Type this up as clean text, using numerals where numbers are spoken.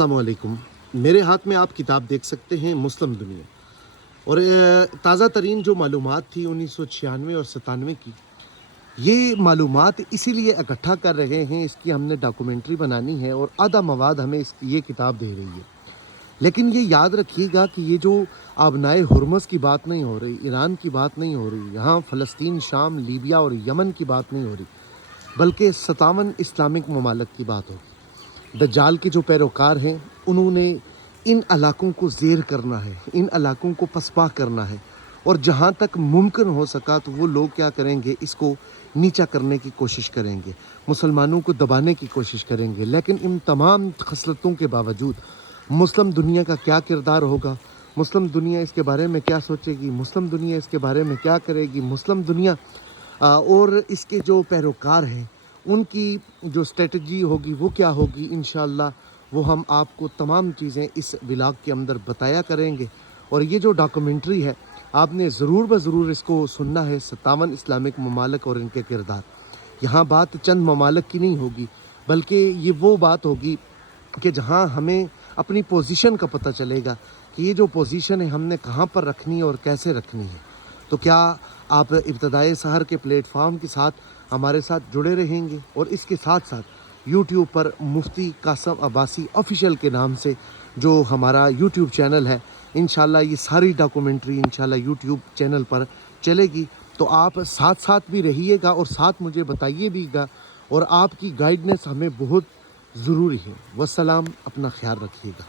अस्सलामुअलैकुम। मेरे हाथ में आप किताब देख सकते हैं मुस्लिम दुनिया, और ताज़ा तरीन जो मालूमात थी 1996 और 97 की, ये मालूमात इसीलिए इकट्ठा कर रहे हैं, इसकी हमने डॉक्यूमेंट्री बनानी है और आधा मवाद हमें ये किताब दे रही है। लेकिन ये याद रखिएगा कि ये जो आबनाए हुर्मस की बात नहीं हो रही, ईरान की बात नहीं हो रही, यहाँ फ़लस्तीन, शाम, लीबिया और यमन की बात नहीं हो रही, बल्कि 57 इस्लामिक ममालिक की बात होगी। दज्जाल के जो पैरोकार हैं, उन्होंने इन इलाकों को ज़ेर करना है, इन इलाकों को पसपा करना है, और जहाँ तक मुमकिन हो सका तो वो लोग क्या करेंगे, इसको नीचा करने की कोशिश करेंगे, मुसलमानों को दबाने की कोशिश करेंगे। लेकिन इन तमाम खसलतों के बावजूद मुस्लिम दुनिया का क्या किरदार होगा, मुस्लिम दुनिया इसके बारे में क्या सोचेगी, मुस्लिम दुनिया इसके बारे में क्या करेगी, मुस्लिम दुनिया और इसके जो पैरोकार हैं उनकी जो स्ट्रेटजी होगी वो क्या होगी, इंशाअल्लाह वो हम आपको तमाम चीज़ें इस व्लॉग के अंदर बताया करेंगे। और ये जो डॉक्यूमेंट्री है, आपने ज़रूर ब ज़रूर इसको सुनना है। 57 इस्लामिक ममालिक और इनके किरदार। यहाँ बात चंद ममालिक की नहीं होगी, बल्कि ये वो बात होगी कि जहाँ हमें अपनी पोजीशन का पता चलेगा कि ये जो पोजीशन है हमने कहाँ पर रखनी है और कैसे रखनी है। तो क्या आप इब्तदाई सहर के प्लेटफॉर्म के साथ हमारे साथ जुड़े रहेंगे, और इसके साथ साथ यूट्यूब पर मुफ्ती कासम अब्बासी ऑफिशियल के नाम से जो हमारा यूट्यूब चैनल है, इंशाल्लाह ये सारी डॉक्यूमेंट्री इंशाल्लाह यूट्यूब चैनल पर चलेगी। तो आप साथ साथ भी रहिएगा और साथ मुझे बताइएगा, और आपकी गाइडेंस हमें बहुत ज़रूरी है। वस्सलाम, अपना ख्याल रखिएगा।